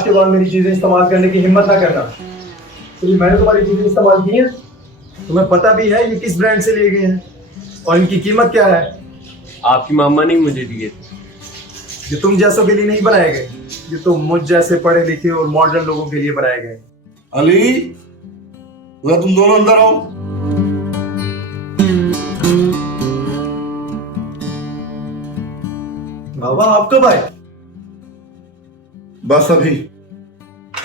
आज के बाद मेरी चीजें इस्तेमाल करने की हिम्मत ना करना। तो मैंने तुम्हारी चीजें इस्तेमाल की हैं, तुम्हें पता भी है ये किस ब्रांड से लिए गए हैं और इनकी कीमत क्या है। आपकी मामा ने मुझे दिए थे। ये तुम जैसों के लिए नहीं बनाए गए, ये तो मुझ जैसे पढ़े लिखे और मॉडर्न लोगों के लिए बनाए गए। अली, जरा तुम दोनों अंदर आओ। बाबा आप कब आए? बस अभी।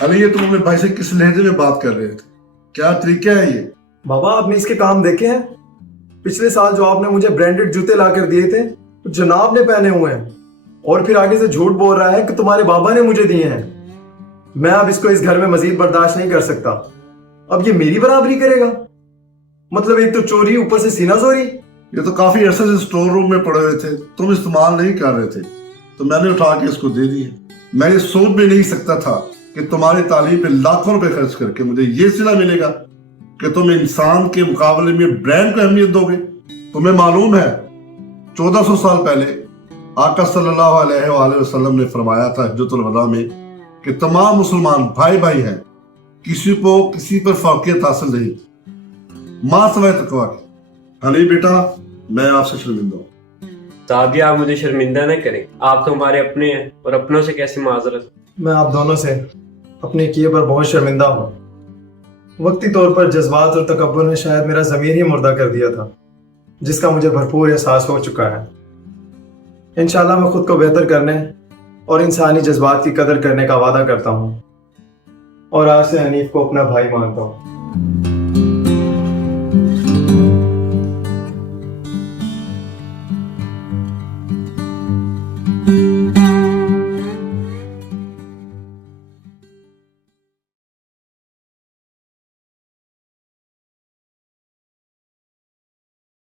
अली, ये तुम अपने भाई से किस लहजे में बात कर रहे थे? क्या तरीका है ये? बाबा आपने इसके काम देखे हैं? पिछले साल जो आपने मुझे ब्रांडेड जूते लाकर दिए थे तो जनाब ने पहने हुए हैं, और फिर आगे से झूठ बोल रहा है कि तुम्हारे बाबा ने मुझे दिए हैं। मैं अब इसको इस घर में मजीद बर्दाश्त नहीं कर सकता। अब ये मेरी बराबरी करेगा? मतलब एक तो चोरी, ऊपर से सीना चोरी। ये तो काफी अरसे से स्टोर रूम में पड़े हुए थे, तुम इस्तेमाल नहीं कर रहे थे तो मैंने उठा के इसको दे दिए। मैं ये सोच भी नहीं सकता था कि तुम्हारी तालीम पे लाखों रुपए खर्च करके मुझे ये सिला मिलेगा कि तुम इंसान के मुकाबले में ब्रांड को अहमियत दोगे। तुम्हें मालूम है 1400 साल पहले आका सल्लल्लाहु अलैहि वसल्लम ने फरमाया था हिज्जतुल वदा में कि तमाम मुसलमान भाई भाई हैं, किसी को किसी पर फौकियत हासिल नहीं, मां सवाए तकवा की। अली बेटा, मैं आपसे शर्मिंदा हूँ। साहब जी, आप मुझे शर्मिंदा न करें, आप तो हमारे अपने हैं और अपनों से कैसे माजरत। मैं आप दोनों से अपने किए पर बहुत शर्मिंदा हूँ। वक्ती तौर पर जज्बात और तकब्बुर ने शायद मेरा ज़मीर ही मुर्दा कर दिया था, जिसका मुझे भरपूर एहसास हो चुका है। इंशाल्लाह मैं खुद को बेहतर करने और इंसानी जज्बात की कदर करने का वादा करता हूँ और आज से हनीफ को अपना भाई मानता हूँ।